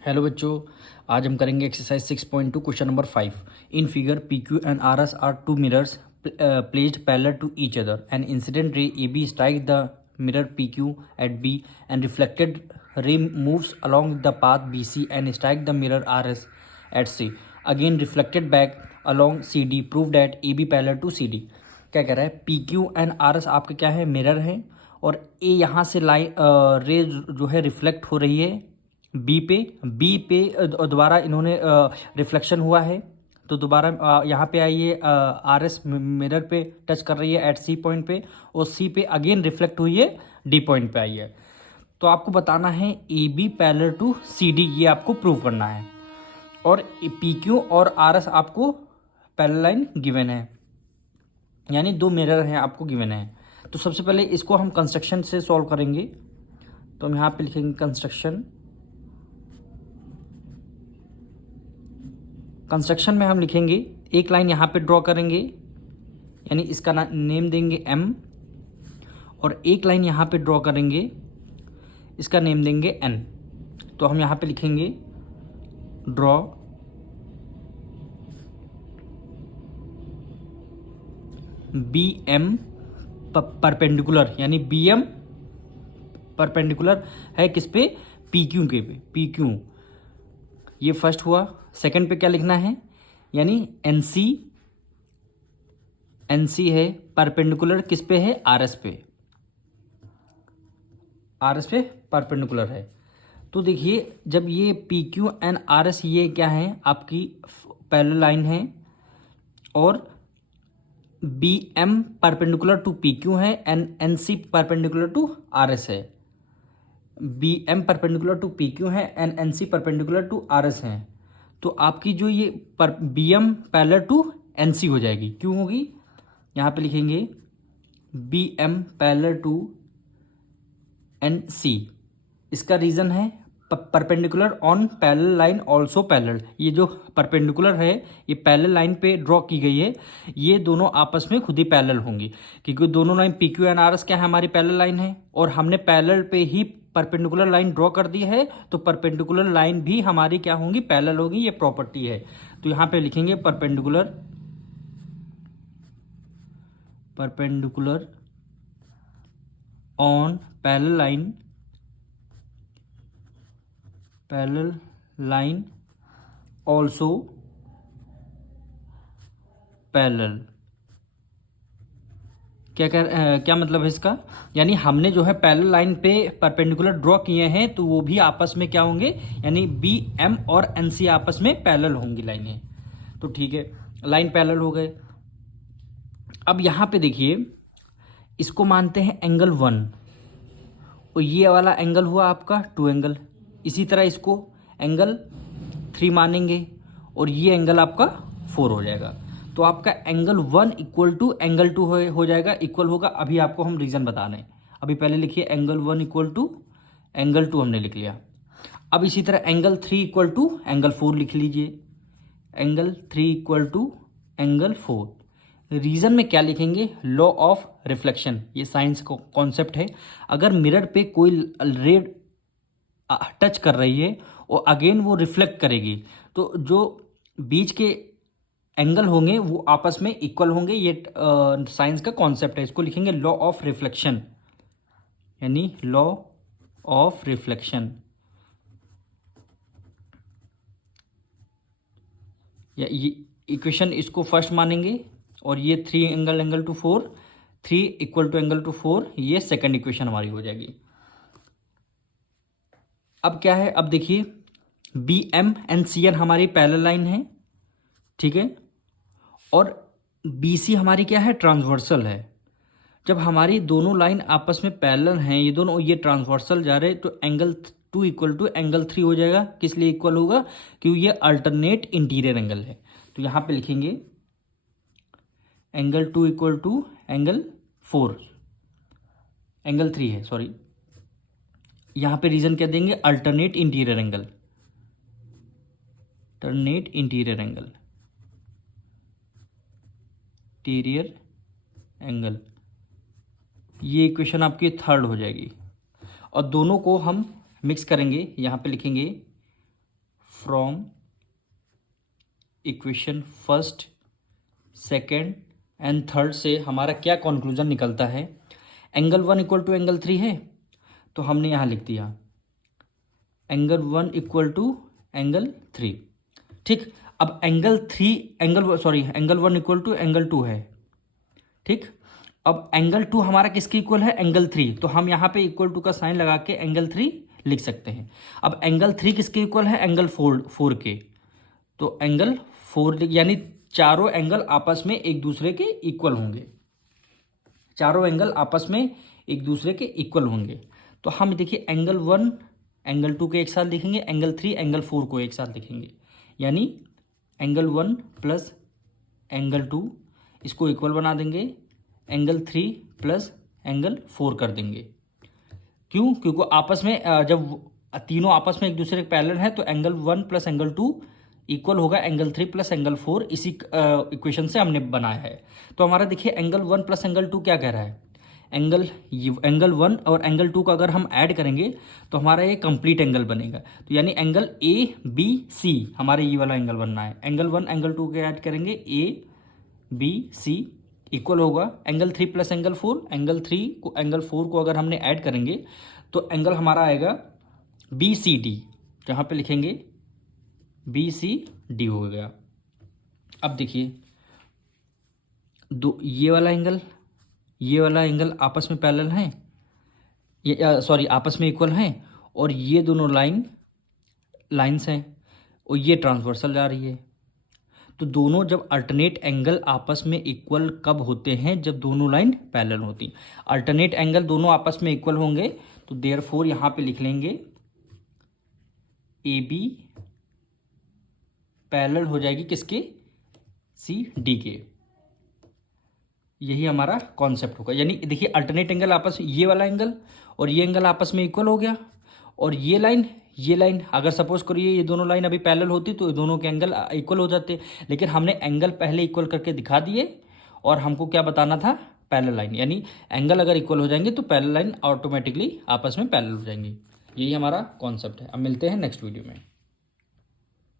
Hello बच्चों, आज हम करेंगे exercise 6.2 question number 5। In figure P Q and R S are two mirrors placed parallel to each other and incident ray A B strike the mirror P Q at B and reflected ray moves along the path B C and strike the mirror R S at C again reflected back along C D prove that A B parallel to C D. क्या कह रहा है? P Q and R S आपके क्या है? Mirror है। और ए यहाँ से लाइन रे जो है रिफ्लेक्ट हो रही है बी पे दोबारा इन्होंने रिफ्लेक्शन हुआ है, तो दोबारा यहाँ पे आई है, आर एस मिरर पे टच कर रही है एट सी पॉइंट पे, और सी पे अगेन रिफ्लेक्ट हुई है डी पॉइंट पे आई है। तो आपको बताना है A B parallel to C D, ये आपको प्रूव करना है। और पी क्यू और आर एस आपको पैरेलल लाइन गिवन है, यानी दो मिरर हैं आपको गिवन है। तो सबसे पहले इसको हम कंस्ट्रक्शन से सॉल्व करेंगे। तो हम यहाँ पे लिखेंगे कंस्ट्रक्शन में हम लिखेंगे, एक लाइन यहाँ पे ड्रॉ करेंगे, यानी इसका नेम देंगे M, और एक लाइन यहाँ पे ड्रॉ करेंगे, इसका नेम देंगे N। तो हम यहाँ पे लिखेंगे ड्रॉ बी एम परपेंडिकुलर, यानी बी एम परपेंडिकुलर है किस पे? पी क्यू के पे। पी क्यू ये फर्स्ट हुआ। सेकंड पे क्या लिखना है? यानी एनसी है परपेंडिकुलर किस पे है? आरएस पे। आरएस पे परपेंडिकुलर है। तो देखिए, जब ये पी क्यू एंड आरएस ये क्या है? आपकी पैरेलल लाइन है, और B M perpendicular to P Q है and N C perpendicular to R S है। B M perpendicular to P Q है and N C perpendicular to R S है। तो आपकी जो ये B M parallel to N C हो जाएगी। क्यों होगी? यहाँ पे लिखेंगे B M parallel to N C. इसका रीज़न है perpendicular on parallel line also parallel. ये जो परपेंडिकुलर है ये पैरेलल लाइन पे ड्रॉ की गई है, ये दोनों आपस में खुद ही पैरेलल होंगी, क्योंकि दोनों line P Q and R S क्या है? हमारी पैरेलल लाइन है, और हमने पैरेलल पे ही परपेंडिकुलर लाइन ड्रॉ कर दी है, तो परपेंडिकुलर लाइन भी हमारी क्या होंगी? पैरेलल होगी। ये प्रॉपर्टी है। तो यहाँ पे लिखेंगे perpendicular on parallel line also parallel. क्या मतलब है इसका? यानी हमने जो है पैरेलल लाइन पे परपेंडिकुलर ड्रॉ किए हैं, तो वो भी आपस में क्या होंगे? यानी बी एम और एन सी आपस में पैरेलल होंगी लाइनें। तो ठीक है, लाइन पैरेलल हो गए। अब यहाँ पे देखिए, इसको मानते हैं एंगल 1, और ये वाला एंगल हुआ आपका 2 एंगल। इसी तरह इसको एंगल 3 मानेंगे, और ये एंगल आपका 4 हो जाएगा। तो आपका एंगल 1 इक्वल टू एंगल 2 हो जाएगा, इक्वल होगा। अभी आपको हम रीज़न बता रहे हैं। अभी पहले लिखिए एंगल 1 इक्वल टू एंगल 2 हमने लिख लिया। अब इसी तरह एंगल 3 इक्वल टू एंगल 4 लिख लीजिए। Angle 3 equal to angle 4। Reason में क्या लिखेंगे? Law of reflection. ये साइंस का कॉन्सेप्ट है। अगर मिरर पे कोई रे टच कर रही है और अगेन वो रिफ्लेक्ट करेगी, तो जो बीच के एंगल होंगे वो आपस में इक्वल होंगे। ये साइंस का कॉन्सेप्ट है। इसको लिखेंगे लॉ ऑफ रिफ्लेक्शन, यानी लॉ ऑफ रिफ्लेक्शन। या ये इक्वेशन इसको फर्स्ट मानेंगे, और ये 3 angle to 4, 3 equal to angle to 4, ये सेकंड इक्वेशन हमारी हो जाएगी। अब क्या है? अब देखिए, B M and C N हमारी पैरेलल लाइन है, ठीक है, और बी सी हमारी क्या है? ट्रांसवर्सल है। जब हमारी दोनों लाइन आपस में पैरेलल हैं, ये दोनों, ये ट्रांसवर्सल जा रहे हैं, तो एंगल 2 इक्वल टू एंगल 3 हो जाएगा। किस लिए इक्वल होगा? क्योंकि ये अल्टरनेट इंटीरियर एंगल है। तो यहाँ पे लिखेंगे angle 2 equal to angle 4, angle 3 है, सॉरी। यहाँ पे रीजन क्या देंगे? Alternate interior angle. Interior angle, ये इक्वेशन आपकी थर्ड हो जाएगी। और दोनों को हम मिक्स करेंगे। यहाँ पे लिखेंगे from equation first, second and third से हमारा क्या कंक्लूजन निकलता है, एंगल 1 इक्वल टू एंगल 3 है, तो हमने यहाँ लिख दिया एंगल 1 इक्वल टू एंगल 3। ठीक, अब एंगल 1 इक्वल टू एंगल 2 है। ठीक, अब एंगल 2 हमारा किसके इक्वल है, एंगल 3, तो हम यहाँ पे इक्वल टू का साइन लगा के एंगल 3 लिख सकते हैं। अब एंगल 3 किसके इक्वल है, एंगल 4 के, तो एंगल 4 यानी चारों एंगल आपस में एक दूसरे के इक्वल होंगे, चारों एंगल आपस में एक दूसरे के इक्वल होंगे। तो हम देखिए एंगल 1 एंगल 2 के एक साथ लिखेंगे, एंगल 3 एंगल 4 को एक साथ लिखेंगे, यानी एंगल 1 प्लस एंगल 2 इसको इक्वल बना देंगे, एंगल 3 प्लस एंगल 4 कर देंगे। क्यों, क्योंकि आपस में जब तीनों आपस में एक दूसरे के पैरेलल है तो एंगल 1 प्लस एंगल 2 इक्वल होगा एंगल 3 प्लस एंगल 4, इसी इक्वेशन से हमने बनाया है। तो हमारा देखिए एंगल 1 प्लस एंगल 2 क्या कह रहा है, एंगल 1 और एंगल 2 का अगर हम ऐड करेंगे तो हमारा ये कंप्लीट एंगल बनेगा। तो यानी एंगल ए बी सी हमारे ये वाला एंगल बनना है। एंगल 1 एंगल 2 के ऐड करेंगे, ए बी सी इक्वल होगा एंगल 3 प्लस एंगल 4, एंगल 3 को एंगल 4 को अगर हमने ऐड करेंगे तो एंगल हमारा आएगा बी सी डी, जहाँ पे लिखेंगे बी सी डी हो गया। अब देखिए दो ये वाला एंगल आपस में पैरेलल हैं, ये आपस में इक्वल हैं, और ये दोनों लाइंस हैं और ये ट्रांसवर्सल जा रही है। तो दोनों जब अल्टरनेट एंगल आपस में इक्वल कब होते हैं, जब दोनों लाइन पैरेलल होती। अल्टरनेट एंगल दोनों आपस में इक्वल होंगे तो देयरफॉर यहाँ पे लिख लेंगे ए बी पैरेलल हो जाएगी किसके, सी डी के। यही हमारा कॉन्सेप्ट होगा। यानी देखिए अल्टरनेट एंगल आपस में, ये वाला एंगल और ये एंगल आपस में इक्वल हो गया, और ये लाइन अगर सपोज करिए ये दोनों लाइन अभी पैरेलल होती तो दोनों के एंगल इक्वल हो जाते, लेकिन हमने एंगल पहले इक्वल करके दिखा दिए और हमको क्या बताना था, पैरेलल लाइन। यानी एंगल अगर इक्वल हो जाएंगे तो पैरेलल लाइन ऑटोमेटिकली आपस में पैरेलल हो जाएंगी। यही हमारा कॉन्सेप्ट है। अब मिलते हैं नेक्स्ट वीडियो में।